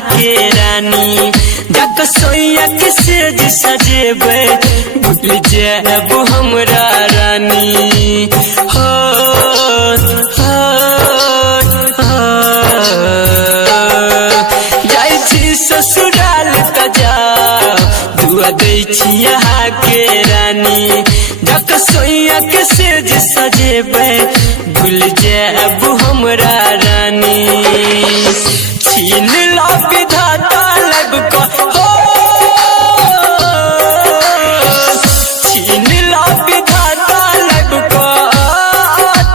के रानी जक सोया के सेज सजेबे भूल जाब हमरा रानी हो जाई छी ससुराल तजा दुआ दै छी यहाँ के रानी जक सोया के सेज सजेबे भूल जाब हमरा रानी छीन ला विधाता लब को हो छीन ला विधाता लब को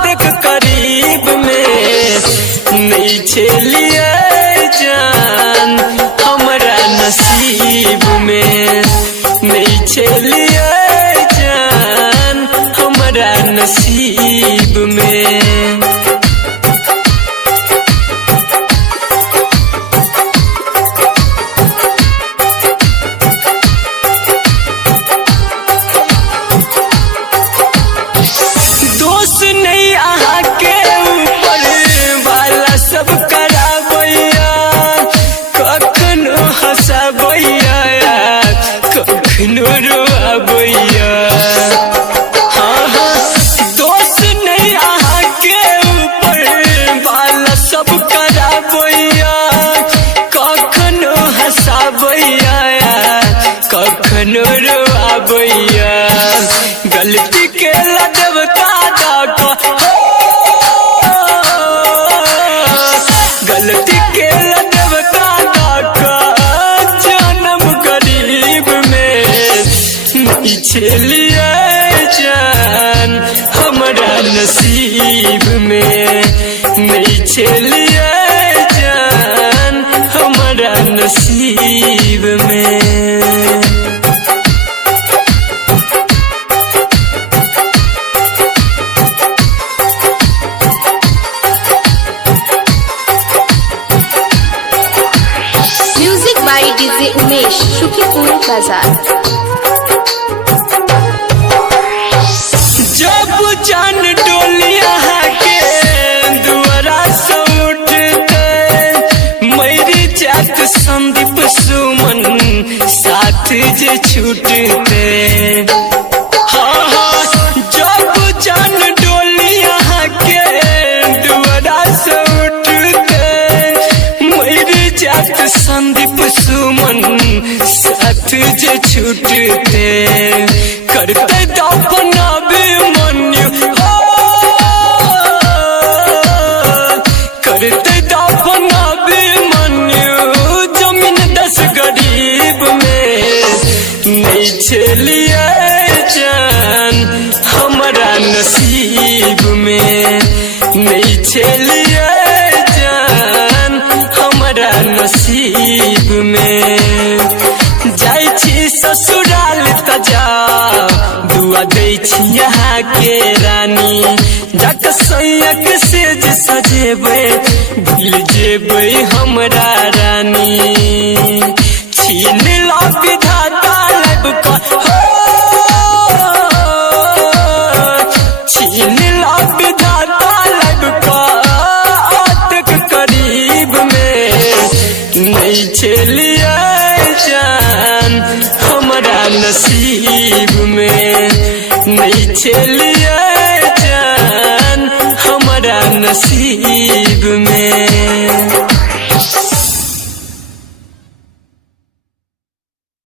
तक करीब में नहीं छलिए जान हमरा नसीब में नहीं छलिए जान हमरा नसीब में गलती के लदब का गलती के लदब का जन्म गरीब में छलिए जान हमरा नसीब में नहीं छलिए जान हमरा नसीब में डीजे उमेश शुक्रिया बाजार। जब जान डोलिया के दुआरा से उठते मेरी जात संदीप सुमन साथ जे छूटते हाँ जब जान डोलिया के दुआरा से उठते मेरी जात संदीप सुमन साथ जे छूटते करते दफना मन्यु करते दफना मन्यु जमीन 10 गरीब में नहीं छलिए जान हमरा नसीब में नहीं छलिए जान हमरा नसीब में जाई छी ससुराल तजा दुआ दै छी यहाँ के रानी जक सैयक सेज सजेबे भूल जेबे हमरा रानी छीन ला विधाता लब को छीन ला विधाता लब को तक करीब में नहीं छलिए जान हमरा नसीब में नहीं छलिए जान हमरा नसीब में।